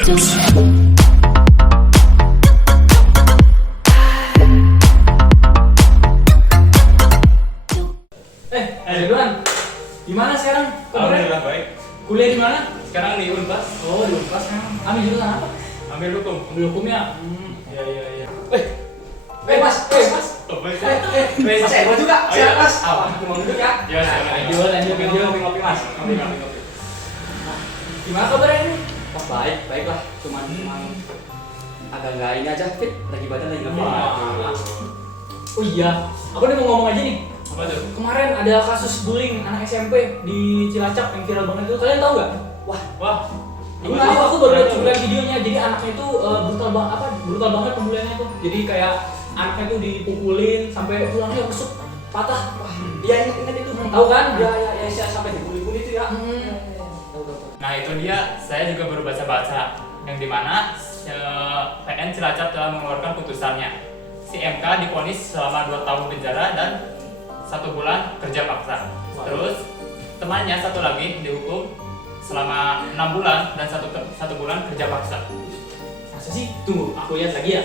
Ridwan, gimana sekarang? Alhamdulillah baik. Kuliah di mana? Sekarang di Unpas. Oh, di Unpas kan. Ambil jurusan apa? Ambil hukum. Ambil hukum ya. Iya. Mas. Apa itu? Mas Ego juga. Oh, iya. Siap, Mas. Mau duduk ya? Ya, silakan. Lanjut ngopi, Mas. Ngopi. Gimana kabarnya ini? Wah baiklah, cuman agak nggak ini aja fit, lagi badan lagi nggak fit. Wah. Oh iya, aku nih mau ngomong aja nih. Apa tuh? Kemarin ada kasus bullying anak SMP di Cilacap yang viral banget itu. Kalian tahu nggak? Wah. Ini aku baru lihat videonya. Jadi anaknya itu brutal banget pembuliannya itu. Jadi kayak anaknya itu dipukulin sampai tulangnya rusuk, patah. Wah, Iya ingat itu. tahu kan? Ya saya sampai dibully-bully itu ya. Tahu. Nah itu dia, saya juga baru baca-baca yang dimana PN Cilacap telah mengeluarkan putusannya. Si MK divonis selama 2 tahun penjara dan 1 bulan kerja paksa. Terus temannya satu lagi dihukum selama 6 bulan dan 1 bulan kerja paksa. Masa sih? Tunggu, aku lihat lagi ya.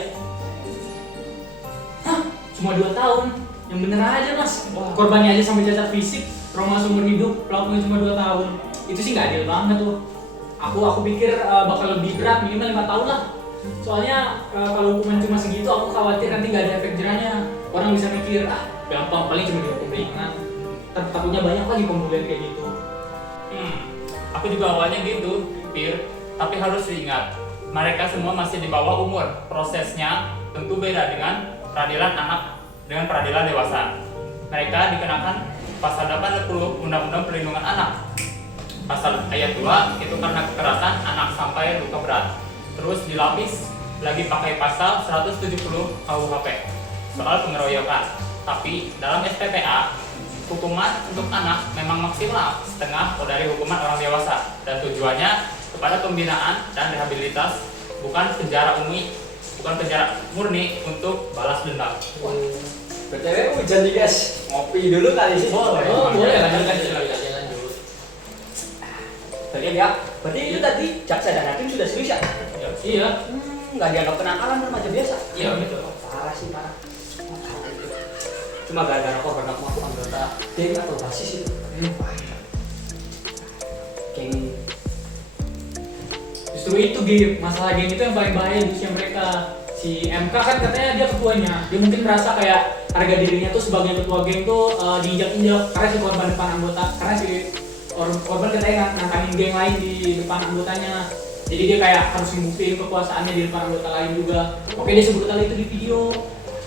Hah? Cuma 2 tahun? Yang bener aja, Mas. Wah. Korbannya aja sampai cacat fisik, trauma seumur hidup, pelakunya cuma 2 tahun. Itu sih nggak adil banget tuh. Aku pikir bakal lebih berat, minimal 5 tahun lah. Soalnya kalau hukuman cuma segitu, aku khawatir nanti nggak ada efek jerahnya. Orang bisa mikir, gampang, paling cuma dihukum ringan. Takutnya banyak lagi pembulian kayak gitu. Aku juga awalnya gitu, Pir. Tapi harus diingat, mereka semua masih di bawah umur. Prosesnya tentu beda dengan peradilan anak dengan peradilan dewasa. Mereka dikenakan pasal 80 Undang-Undang Perlindungan Anak. Pasal ayat 2 itu karena kekerasan anak sampai luka berat. Terus dilapis lagi pakai pasal 170 KUHP soal pengeroyokan. Tapi dalam SPPA hukuman untuk anak memang maksimal setengah dari hukuman orang dewasa dan tujuannya kepada pembinaan dan rehabilitas, bukan penjara murni untuk balas dendam. BTW hujan nih guys, ngopi dulu kali sih. Boleh lanjut. Tadi ya, berarti itu tadi jaksa dan hakim sudah serius ya? Iya. Nggak dianggap kenakalan remaja biasa. Iya betul. Parah sih parah. Cuma gara-gara korban aku anggota geng atau basis itu. Geng. Justru itu masalah geng itu yang paling bahaya di usia mereka. Si MK kan katanya dia ketuanya. Dia mungkin merasa kayak harga dirinya tuh sebagai ketua geng tuh diinjak-injak karena si korban depan anggota. Karena si korban katanya nantangin geng lain di depan anggotanya. Jadi dia kayak harus membuktiin kekuasaannya di depan anggota lain juga. Oke, dia sebut hal itu di video.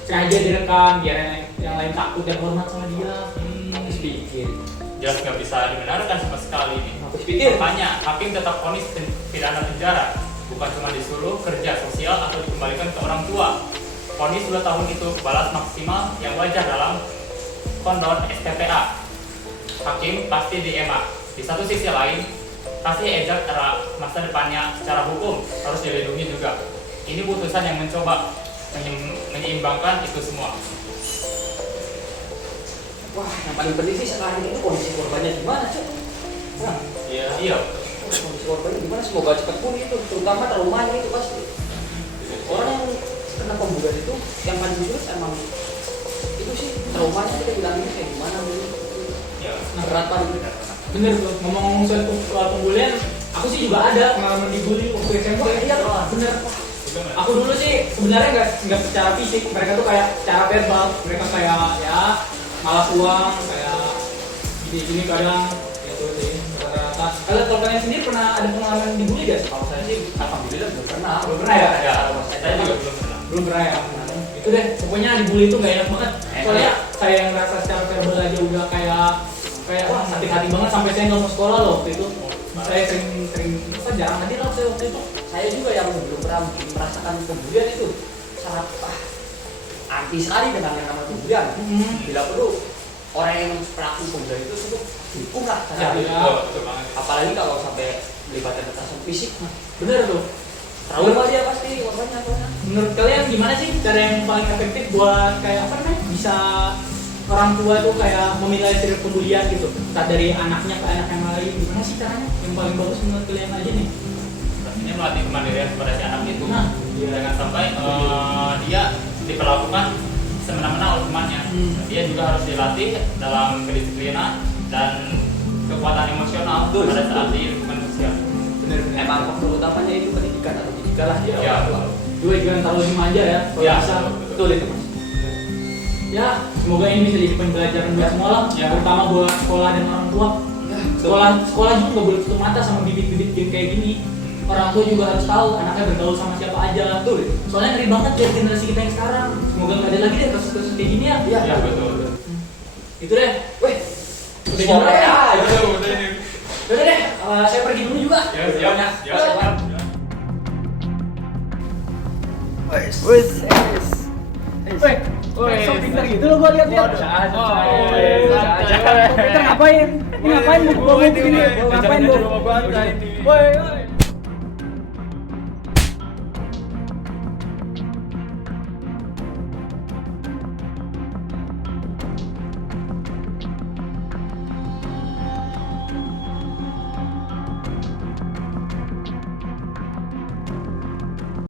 Sengaja direkam biar yang lain takut dan hormat sama dia. Habis pikir. Jelas nggak bisa dibenarkan sama sekali ini. Habis pikir. Makanya hakim tetap vonis pidana penjara, bukan cuma disuruh kerja sosial atau dikembalikan ke orang tua. Vonis 2 tahun itu balas maksimal yang wajar dalam kondon SPPA. Hakim pasti di-emak. Di satu sisi lain, kasih ejak masa depannya secara hukum harus dilindungi juga. Ini putusan yang mencoba menyeimbangkan itu semua. Wah, yang paling penting sih sekarang itu kondisi korbannya gimana sih? Nah, Iya. kondisi korbannya gimana? Semoga cepat pulih itu, terutama traumanya itu pasti. Orang yang kena pembunuhan itu yang paling sulit emang itu sih traumanya kita bilangnya kayak gimana dulu? Ya. Berat paling berat. Bener tuh, ngomong-ngomong soal pembulian, aku sih juga ada pengalaman dibully waktu SMP. Iya, Bener. Aku dulu sih sebenarnya nggak secara fisik, mereka tuh kayak secara verbal, mereka kayak ya malas uang, kayak gini-gini kadang gitu sih rata-rata. Kalau kalian sendiri pernah ada pengalaman dibully gak sih? Kalau saya sih alhamdulillah belum pernah. Belum pernah ya? Ya, saya juga belum pernah. Belum pernah ya? Itu deh, pokoknya dibully itu gak enak banget. Soalnya saya yang ngerasa secara verbal aja udah kayak wah sakit hati banget sampai saya nggak mau sekolah loh waktu itu. Saya sering jarang hadir lah saya waktu itu. Saya juga yang belum pernah merasakan pembulian itu sangat anti sekali dengan yang namanya pembulian. Bila perlu orang yang pelaku pembulian itu cukup dihukum lah. Ya. Betul banget. Apalagi kalau sampai melibatkan kekerasan fisik. Bener tuh. Trauma dia pasti korbannya. Menurut kalian gimana sih cara yang paling efektif buat kayak apa namanya bisa orang tua tuh kayak meminimalisir pembulian gitu, entah dari anaknya ke anak yang lain, gimana sih caranya? Yang paling bagus menurut kalian aja nih? Pastinya melatih kemandirian kepada si anak itu. Nah, iya. Jangan sampai dia diperlakukan semena-mena oleh temannya. Dia juga harus dilatih dalam kedisiplinan dan kekuatan emosional Betul, pada betul. saat di lingkungan sosial. Bener-bener. Emang faktor utamanya itu pendidikan atau pendidikan lah ya. Ya, Juga jangan terlalu dimanja ya, kalau Ya, bisa. Betul itu mas. Ya, semoga ini bisa jadi pembelajaran buat semua lah, Ya. terutama buat sekolah dan orang tua. Ya, Sekolah juga nggak boleh tutup mata sama bibit-bibit game kayak gini. Orang tua juga harus tahu anaknya bergaul sama siapa aja. Betul. Soalnya ngeri banget ya generasi kita yang sekarang. Semoga nggak ada lagi deh kasus-kasus kayak gini ya. Iya, Ya, betul. Itu deh. Weh, Udah jam berapa ya? Betul ini. Udah deh, saya pergi dulu juga. Ya, siap. Banyak. Ya, siap. Woi, sok pintar gitu loh gua lihat-lihat. Sok pintar ngapain? Ini ngapain lu gua main begini? Ngapain lu? Woi,